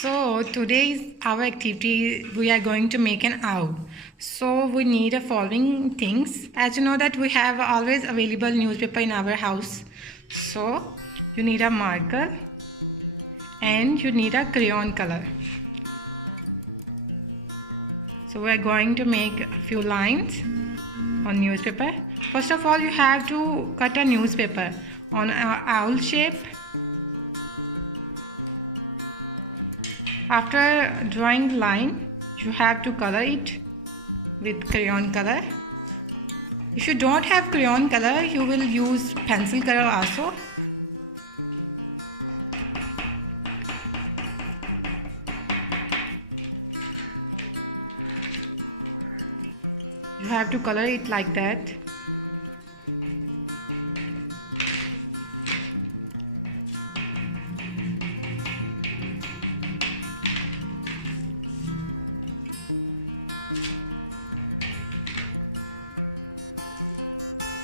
So today's our activity, we are going to make an owl. So we need the following things. As you know that we have always available newspaper in our house. So you need a marker and you need a crayon color. So we are going to make a few lines on newspaper. First of all, you have to cut a newspaper on an owl shape. After drawing the line, you have to color it with crayon color. If you don't have crayon color, you will use pencil color also. You have to color it like that.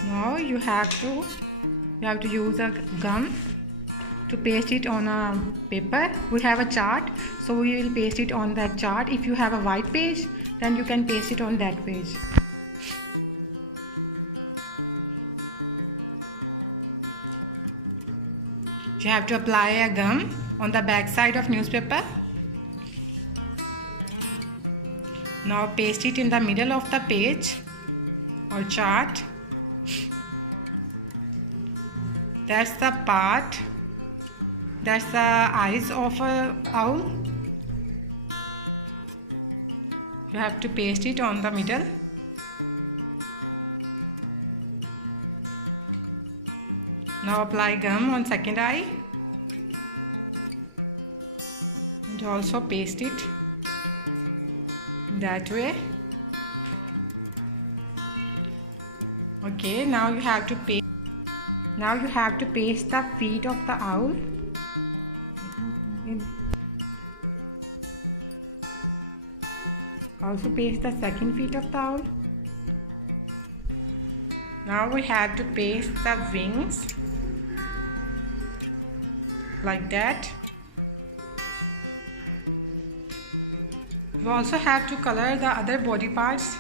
Now you have to use a gum to paste it on a paper. We have a chart, so we will paste it on that chart. If you have a white page, then you can paste it on that page. You have to apply a gum on the back side of newspaper. Now paste it in the middle of the page or chart. That's the part, that's the eyes of an owl. You have to paste it on the middle. Now apply gum on second eye and also paste it that way. Okay, now you have to paste. Now you have to paste the feet of the owl. Also paste the second feet of the owl. Now we have to paste the wings like that. We also have to color the other body parts.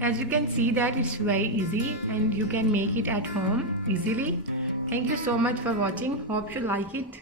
As you can see that it's very easy and you can make it at home easily. Thank you so much for watching. Hope you like it.